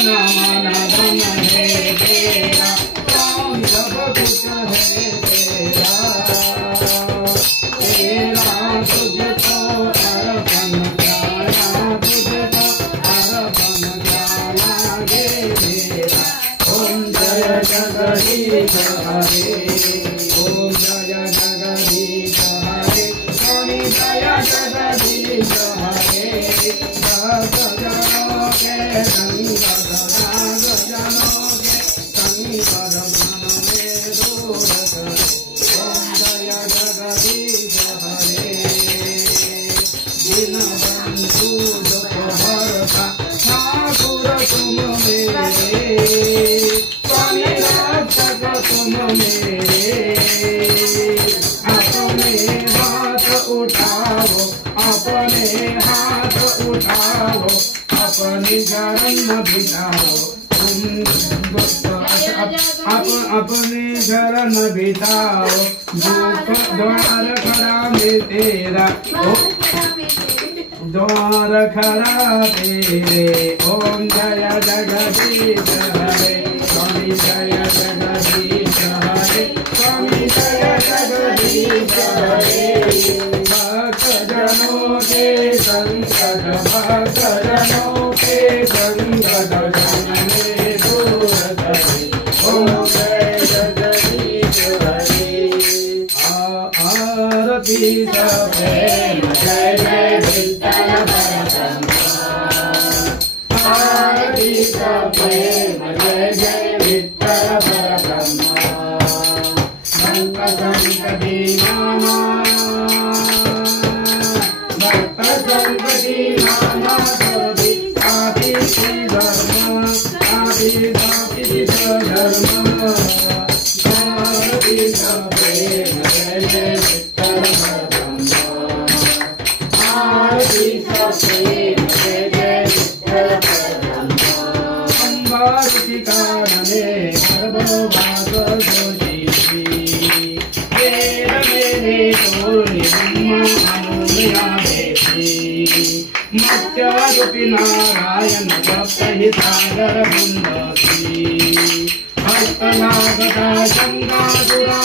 तन मन धन है तेरा, कौन सब कुछ है तेरा, तेरा तुझको अर्पण जाना, तुझको अर्पण जाना गे मेरा। ओम जय जगदीश हरे, ओम जय जगदीश हरे, स्वामी जय जगदीश हरे। भक्तजनों के संगत राग जनों के संगत मन में दूर करे। ओम जय जगदीश हरे, दीनबंधु दुख हरता ठाकुर तुम मेरे, स्वामी रक्षक तुम मेरे। अपने हाथ उठाओ, अपने हाथ उठाओ, अपने शरण बिताओ तुम, अपने शरण बिताओ। दुख द्वार खड़ा में तेरा, द्वार खड़ा तेरे। ओम जय जगदीश हरे, स्वामी जय जगदीश हरे, स्वामी जय जगदीश हरे। भक्तजनों के संकट, भक्तजनों के संकट जन में दूर करे। ओम जय जगदीश हरे। आरती प्रेम जय जय विठ्ठल परब्रह्म, आरती प्रेम जय जय विठ्ठल परब्रह्म। संत संकटी नामा, भक्त संकटी नामा सर्वे आदि धर्म, आदि धर्म। आरती प्रेम जय जय विठ्ठल परब्रह्म, आरती प्रेम जय जय विठ्ठल परब्रह्म। अम्बारुचि कारणे गर्भवास दोषी, वेद मेरे तोर्णि ब्रह्म अनुमया देती। मत्स्यरूपी नारायण भक्त हितागर बुंदती, हस्तनागता शंकासुरा।